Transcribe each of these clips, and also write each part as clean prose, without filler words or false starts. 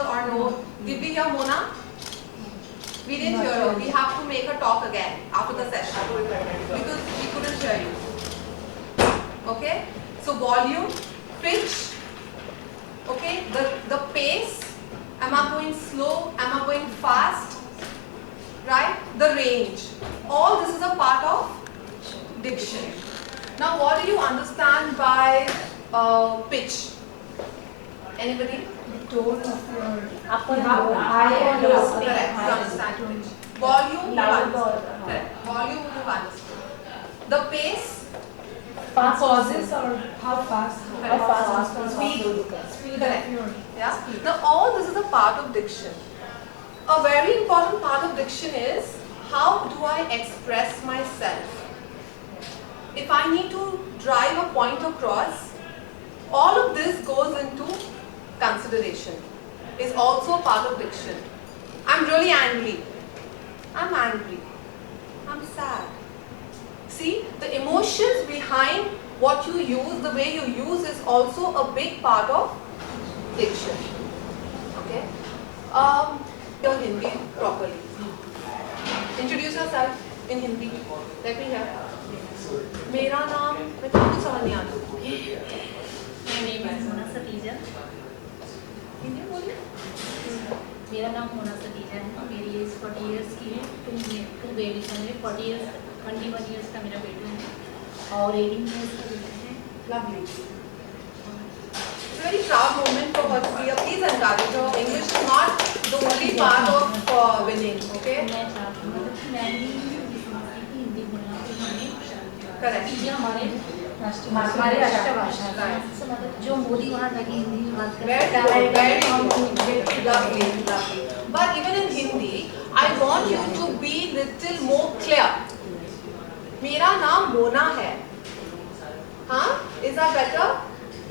or no? Did we hear Mona? We didn't hear her. We have to make her talk again after the session because we couldn't hear you. Okay? So volume, pitch, okay? The pace. Am I going slow? Am I going fast? Right? The range. All this is a part of diction. Now, what do you understand by pitch? Anybody? The tone of your upper and lower, lower, high and lower. low. Correct. You understand pitch. Volume, you Loud understand. or Correct. Volume, you understand. The pace. fast Pauses or how fast? how fast Speed. speed. Speed Correct. of your Yeah. Now, all this is a part of diction. A very important part of diction is how do I express myself? If I need to drive a point across, all of this goes into consideration. Is also a part of diction. I'm really angry. I'm angry. I'm sad. See, the emotions behind what you use, the way you use is also a big part of diction. Okay? Your Hindi properly. Introduce yourself in Hindi. Let me hear. मेरा नाम मैं तो कुछ समझ नहीं आता. My name is Mona Satija. Hindi में बोलिए. मेरा नाम मोना सतीजा है. मेरी एज 40 इयर्स की है. टू बेबीज हैं मेरे. 40 इयर्स 21 इयर्स का मेरा बेटा है और 18 इयर्स का बेटा है. Lovely. It's a very proud moment for her to be here. Please encourage her. English is not the only part of winning. Okay? मैं चाहती हूँ कि मैं भी हिंदी बोलना तो हमें Correct. ये हमारे हमारी राष्ट्रभाषा है। से मतलब जो मोदी वहाँ जाके हिंदी में बात करते Very good, very good. Lovely, lovely. But even in Hindi, I want you to be little more clear. मेरा नाम मोना है. हाँ? Is that better?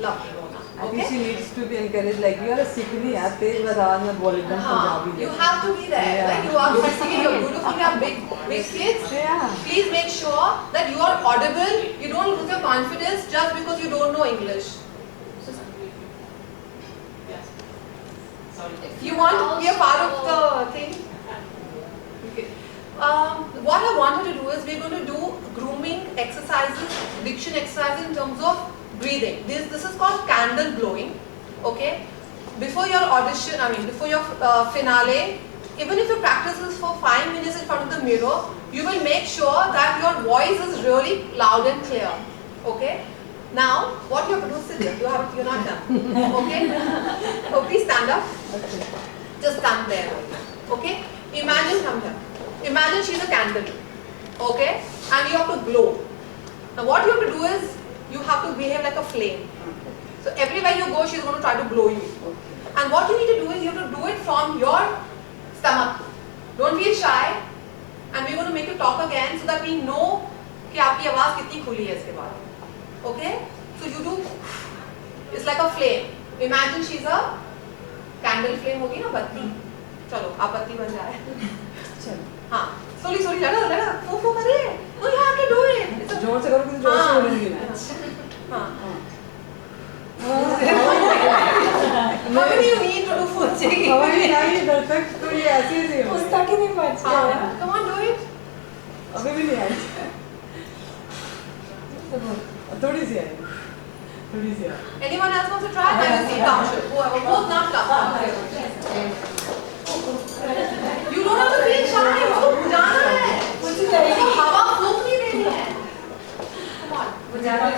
Lovely, Mona. I think she Okay? needs to be encouraged. Like you are a Sikhni, यार तेज बता में बोल एकदम हाँ, पंजाबी you है. have to be there. Yeah. Like you are firstly, you're beautiful, you have big kids. Yeah. Please make sure that you are audible. You don't lose your confidence just because you don't know English. You want to be a part of the thing? Okay. What I want you to do is we're going to do grooming exercises, diction exercises in terms of breathing. This is called candle blowing. Okay. Before your audition, before your finale, even if you practice this for 5 minutes in front of the mirror, you will make sure that your voice is really loud and clear. Okay. Now, what you have to do is sit there. You're not done. Okay. So please stand up. Just stand there. Okay. Imagine, come here. Imagine she's a candle. Okay. And you have to glow. Now, what you have to do is you have to behave like a flame. So everywhere you go, she's going to try to blow you. And what you need to do is you have to do it from your stomach. Don't feel shy. And we're going to make you talk again so that we know कि आपकी आवाज कितनी खुली है इसके बाद. Okay? So you do. It's like a flame. Imagine she's a candle flame होगी ना बत्ती. चलो आप बत्ती बन जाए. हाँ. Slowly लड़ा. फूफू करे. No, you have to do it. It's a जोर से करो कि जोर से बोलूँगी. हाँ. How many you need to do food checking? हमारी नानी दर तक तो ये ऐसे ही हो. उसका कि नहीं बच गया। Come on, do it. अभी भी नहीं आई. थोड़ी सी आई. Anyone else wants to try? I will see. Come. Whoever. Both not come. You don't have to feel shy. उसको जाना है. उसको हवा फूंक नहीं देनी है. Come on. वो जाना है.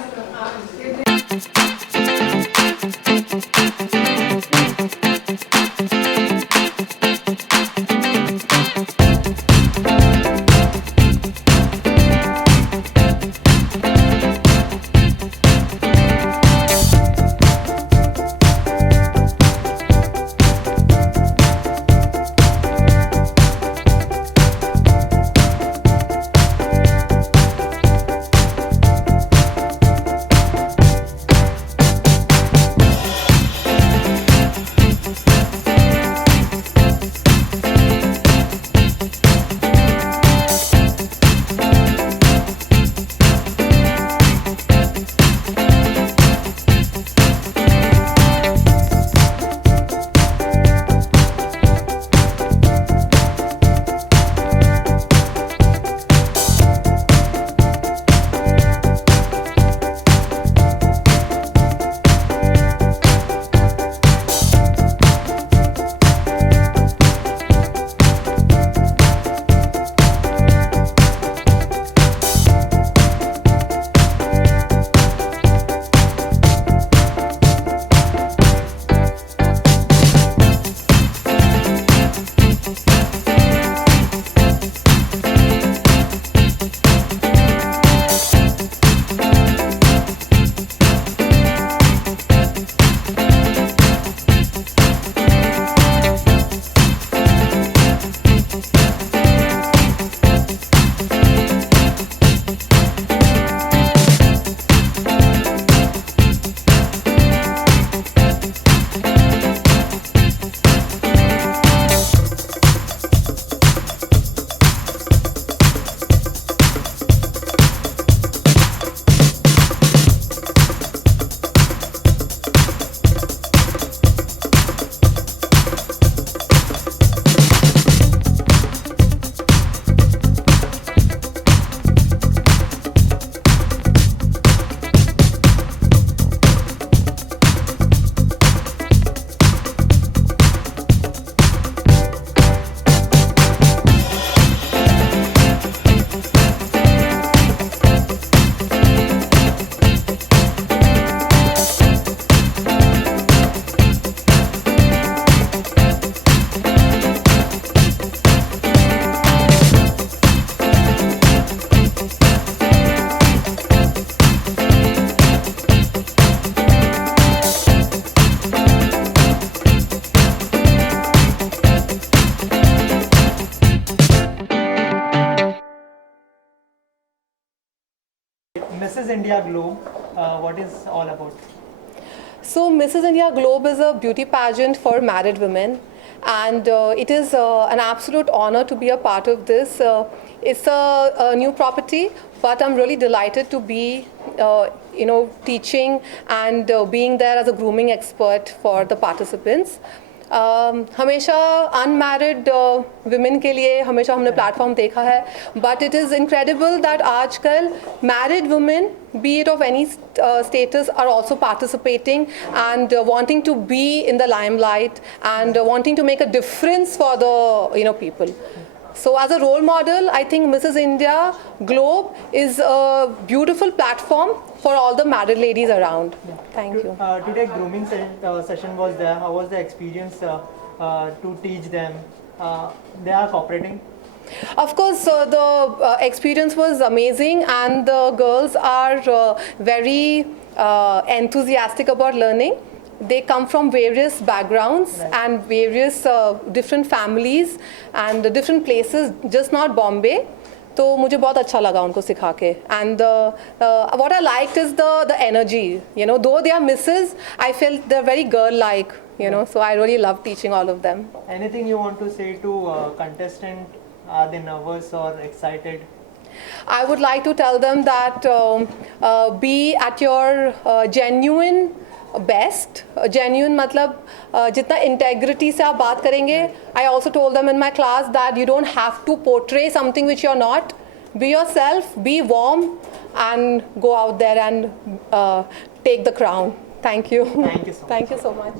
Mrs. India Globe, what is all about? So Mrs. India Globe is a beauty pageant for married women, and it is an absolute honor to be a part of this. It's a new property, but I'm really delighted to be teaching and being there as a grooming expert for the participants. हमेशा unmarried women के लिए हमेशा हमने प्लेटफॉर्म देखा है, but it is incredible that आजकल married women, be it of any status, are also participating and wanting to be in the limelight and wanting to make a difference for the people. So as a role model, I think Mrs. India Globe is a beautiful platform for all the married ladies around. Thank you. Today grooming session was there. How was the experience to teach them? They are cooperating? Of course, the experience was amazing, and the girls are very enthusiastic about learning. They come from various backgrounds and various different families and different places, just not Bombay. तो मुझे बहुत अच्छा लगा उनको सिखा के, and what I liked is the energy. Though they are misses, I felt they're very girl-like. So I really love teaching all of them. Anything you want to say to contestant? Are they nervous or excited? I would like to tell them that be at your genuine best. Genuine मतलब जितना integrity से आप बात करेंगे. I also told them in my class that you don't have to portray something which you're not. Be yourself, be warm, and go out there and take the crown. Thank you. Thank you so much. Thank you so much.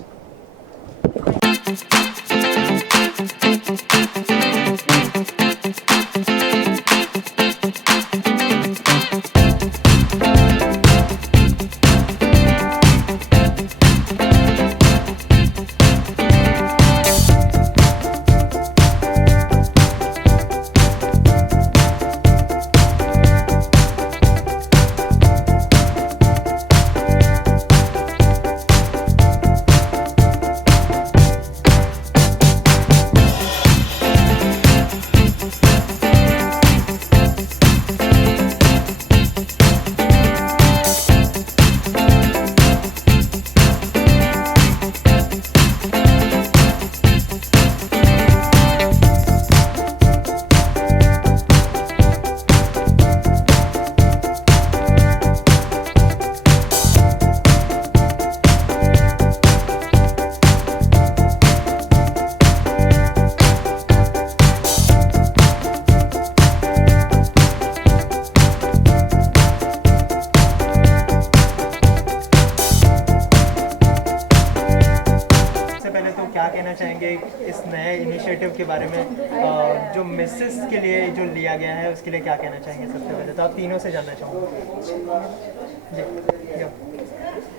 इस नए initiative के बारे में जो मिसेस के लिए जो लिया गया है उसके लिए क्या कहना चाहेंगे? सबसे पहले तो आप तीनों से जानना चाहूँगा।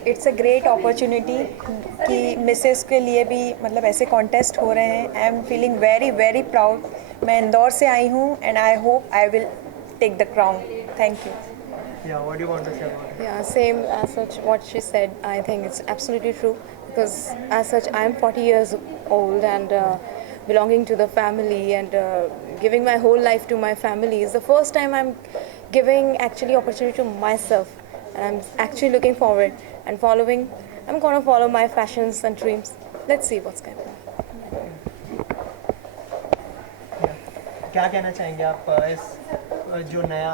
इट्स अ ग्रेट अपॉर्चुनिटी कि मिसेस के लिए भी मतलब ऐसे कॉन्टेस्ट हो रहे हैं। I am feeling very very proud. मैं इंदौर से आई हूँ and I hope I will take the crown. Thank you. Yeah, what do you want to say about it? Yeah, same as such what she said. I think it's absolutely true because as such I'm 40 years old and belonging to the family and giving my whole life to my family is the first time I'm giving actually opportunity to myself, and I'm actually looking forward and following. I'm going to follow my passions and dreams. Let's see what's going on. क्या कहना चाहेंगे आप इस जो नया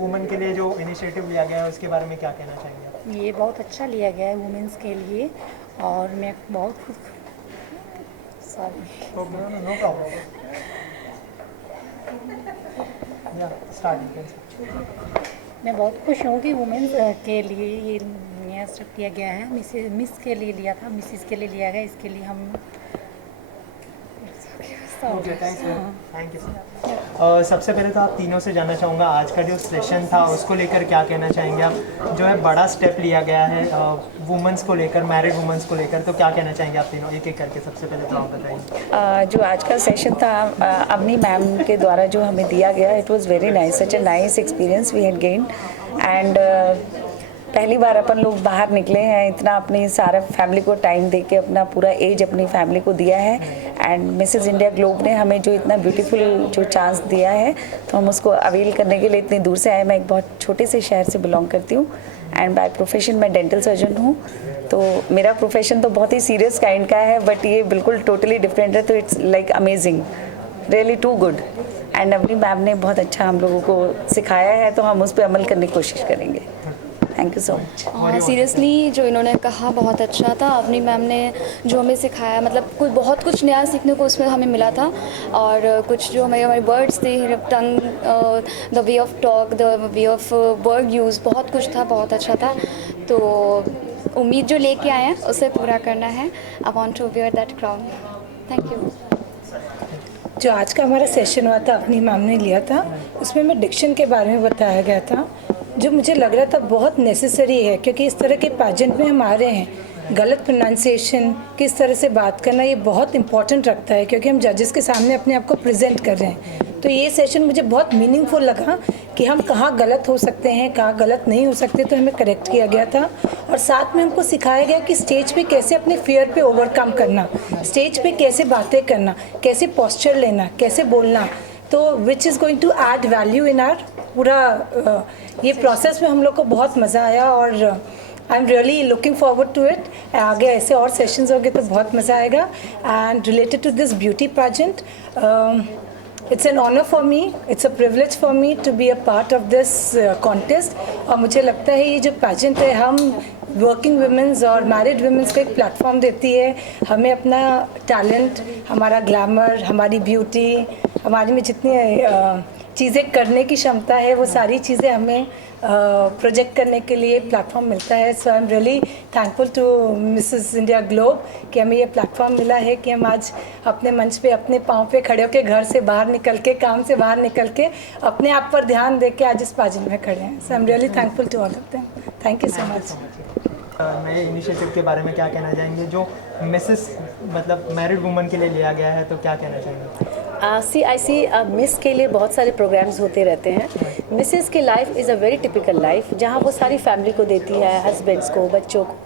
वुमेन के लिए जो इनिशिएटिव लिया गया है उसके बारे में क्या कहना चाहेंगे आप? ये बहुत अच्छा लिया गया है वुमेन्स के लिए और मैं बहुत सॉरी नो प्रॉब्लम। या स्टार्ट। मैं बहुत खुश हूँ कि वुमेन्स के लिए ये नया स्टेप लिया गया है। मिस के लिए लिया था, मिसिस के लिए लिया गया, इसके लिए हम थैंक यू। सबसे पहले तो आप तीनों से जानना चाहूँगा आज का जो सेशन था उसको लेकर क्या कहना चाहेंगे आप? जो है बड़ा स्टेप लिया गया है वुमेंस को लेकर, मैरिड वुमेंस को लेकर, तो क्या कहना चाहेंगे आप तीनों एक एक करके? सबसे पहले तो आप बताइए। जो आज का सेशन था अवनी मैम के द्वारा जो हमें दिया गया, it was very nice, such a nice experience we had gain and पहली बार अपन लोग बाहर निकले हैं, इतना अपनी सारा फैमिली को टाइम दे के अपना पूरा एज अपनी फैमिली को दिया है। एंड मिसेस इंडिया ग्लोब ने हमें जो इतना ब्यूटीफुल जो चांस दिया है, तो हम उसको अवेल करने के लिए इतनी दूर से आए। मैं एक बहुत छोटे से शहर से बिलोंग करती हूँ एंड बाय प्रोफेशन मैं डेंटल सर्जन हूँ। तो मेरा प्रोफेशन तो बहुत ही सीरियस काइंड का है, बट ये बिल्कुल टोटली डिफरेंट है। तो it's like amazing, really too good. And अपनी मैम ने बहुत अच्छा हम लोगों को सिखाया है, तो हम उस पर अमल करने की कोशिश करेंगे। Thank you so much. Seriously जो इन्होंने कहा बहुत अच्छा था। अपनी मैम ने जो हमें सिखाया, मतलब बहुत कुछ नया सीखने को उसमें हमें मिला था। और कुछ जो हमारे वर्ड्स थे, tongue, the way of talk, the way of word use, बहुत कुछ था, बहुत अच्छा था। तो उम्मीद जो लेके आए हैं उसे पूरा करना है। I want to wear that crown. Thank you. जो आज का हमारा सेशन हुआ था, अपनी मैम ने लिया था, उसमें हमें डिक्शन के बारे में बताया गया था, जो मुझे लग रहा था बहुत नेसेसरी है, क्योंकि इस तरह के पैजेंट में हम आ रहे हैं। गलत प्रोनाउंसिएशन, किस तरह से बात करना, ये बहुत इंपॉर्टेंट रखता है, क्योंकि हम जजेस के सामने अपने आप को प्रेजेंट कर रहे हैं। तो ये सेशन मुझे बहुत मीनिंगफुल लगा कि हम कहाँ गलत हो सकते हैं, कहाँ गलत नहीं हो सकते, तो हमें करेक्ट किया गया था। और साथ में हमको सिखाया गया कि स्टेज पे कैसे अपने फियर पे ओवरकम करना, स्टेज पे कैसे बातें करना, कैसे पोस्चर लेना, कैसे बोलना, तो which is going to add value in our पूरा ये प्रोसेस में हम लोग को बहुत मज़ा आया। और I am really looking forward to it. आगे ऐसे और सेशंस होंगे तो बहुत मज़ा आएगा। And related to this beauty pageant, it's an honor for me, it's a privilege for me to be a part of this contest। और मुझे लगता है ये जो पैजेंट है, हम वर्किंग वुमेंस और मैरिड वुमेंस को एक प्लेटफॉर्म देती है। हमें अपना टैलेंट, हमारा ग्लैमर, हमारी ब्यूटी, हमारे में जितनी चीज़ें करने की क्षमता है, वो सारी चीज़ें हमें प्रोजेक्ट करने के लिए प्लेटफॉर्म मिलता है। So I am really thankful to Mrs India Globe कि हमें ये प्लेटफॉर्म मिला है कि हम आज अपने मंच पे अपने पाँव पे खड़े होकर, घर से बाहर निकल के, काम से बाहर निकल के, अपने आप पर ध्यान दे के आज इस पैजेंट में खड़े हैं। So I am really thankful to all of them. Thank you so much. नए इनिशिएटिव के बारे में क्या कहना चाहेंगे, जो मिसेस मतलब मैरिड वुमन के लिए लिया गया है, तो क्या कहना चाहेंगे? CIC मिस के लिए बहुत सारे प्रोग्राम्स होते रहते हैं। मिसेस की life is a very typical life, जहाँ वो सारी फैमिली को देती है, हस्बैंड्स को, बच्चों को।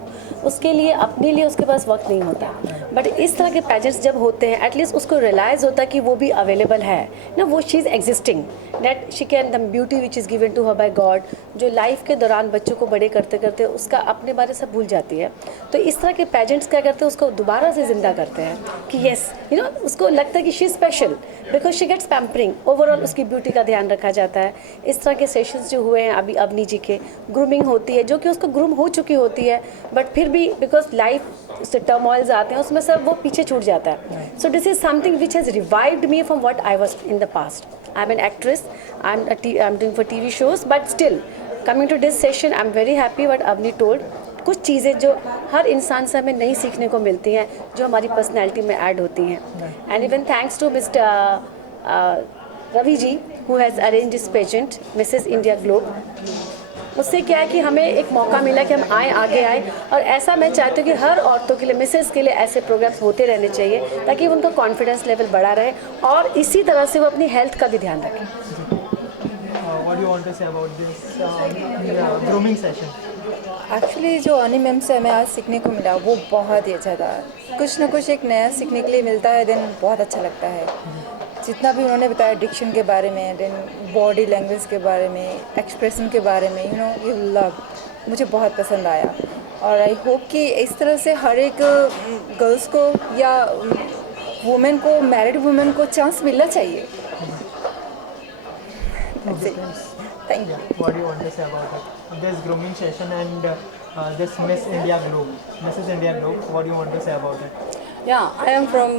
उसके लिए अपने लिए उसके पास वक्त नहीं होता। बट इस तरह के पैजेंट्स जब होते हैं, एटलीस्ट उसको रियलाइज़ होता है कि वो भी अवेलेबल है ना, वो चीज़ existing, that she can the beauty which is given to her by God, जो लाइफ के दौरान बच्चों को बड़े करते करते उसका अपने बारे से भूल जाती है। तो इस तरह के पैजेंट्स क्या करते हैं, उसको दोबारा से ज़िंदा करते हैं कि येस, यू नो, उसको लगता है कि she is special because she gets pampering. Overall उसकी ब्यूटी का ध्यान रखा जाता है। इस तरह के सेशंस जो हुए हैं अभी अवनी जी के, ग्रूमिंग होती है, जो कि उसको ग्रूम हो चुकी होती है, बट फिर भी बिकॉज लाइफ से टर्मोइल्स आते हैं, उसमें सब वो पीछे छूट जाता है। So this is something which has revived me from what I was in the past. I am an actress, I am doing for TV shows, but still coming to this session I am very happy what Avni told. कुछ चीज़ें जो हर इंसान से हमें नहीं सीखने को मिलती हैं, जो हमारी पर्सनैलिटी में ऐड होती हैं। And even thanks to Mr Ravi ji who has arrange this pageant Mrs India Globe. उससे क्या है कि हमें एक मौका मिला कि हम आगे आए, और ऐसा मैं चाहती हूँ कि हर औरतों के लिए, मिसेस के लिए ऐसे प्रोग्राम्स होते रहने चाहिए, ताकि उनका कॉन्फिडेंस लेवल बढ़ा रहे और इसी तरह से वो अपनी हेल्थ का भी ध्यान रखें। What do you want to say about this grooming session? Actually जो अनी मैम से हमें आज सीखने को मिला वो बहुत ही अच्छा था। कुछ ना कुछ एक नया सीखने के लिए मिलता है, देन बहुत अच्छा लगता है। जितना भी उन्होंने बताया डिक्शन के बारे में, देन बॉडी लैंग्वेज के बारे में, एक्सप्रेशन के बारे में, यू नो, यू लव, मुझे बहुत पसंद आया। और आई होप कि इस तरह से हर एक गर्ल्स को या वुमेन को, मैरिड वुमेन को चांस मिलना चाहिए। Thank you. What do you want to say about this grooming session and this Miss India Globe, Mrs. India Globe? What do you want to say about it? Yeah, I am from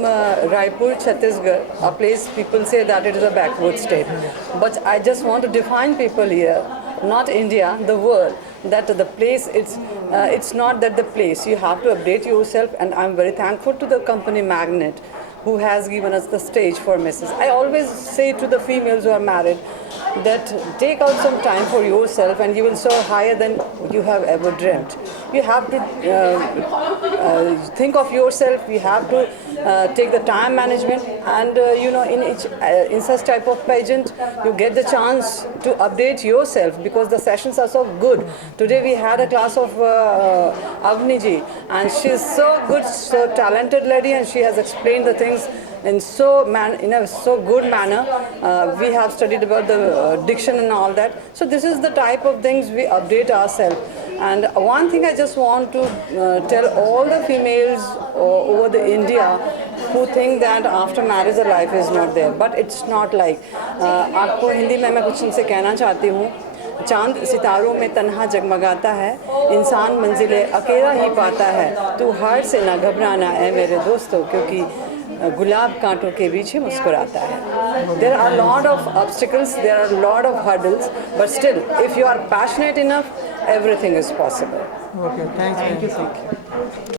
Raipur, Chhattisgarh, a place people say that it is a backward state. But I just want to define people here, not India, the world, that the place, it's not that the place. You have to update yourself, and I'm very thankful to the company Magnet who has given us the stage for misses. I always say to the females who are married, that take out some time for yourself and you will soar higher than you have ever dreamt. You have to think of yourself, you have to take the time management, and in such type of pageant you get the chance to update yourself because the sessions are so good. Today we had a class of Avni ji, and she's so good, so talented lady, and she has explained the things in a so good manner. We have studied about the diction and all that. So this is the type of things we update ourselves. And one thing I just want to tell all the females over the India who think that after marriage the life is not there, but it's not like. आपको हिंदी में मैं कुछ उनसे कहना चाहती हूँ. चांद सितारों में तन्हा जगमगाता है, इंसान मंजिलें अकेला ही पाता है, तू हार से ना घबराना है मेरे दोस्तों, क्योंकि गुलाब कांटों के बीच ही मुस्कुराता है. There are a lot of obstacles, there are a lot of hurdles, but still, if you are passionate enough, everything is possible. Okay, thank you so much.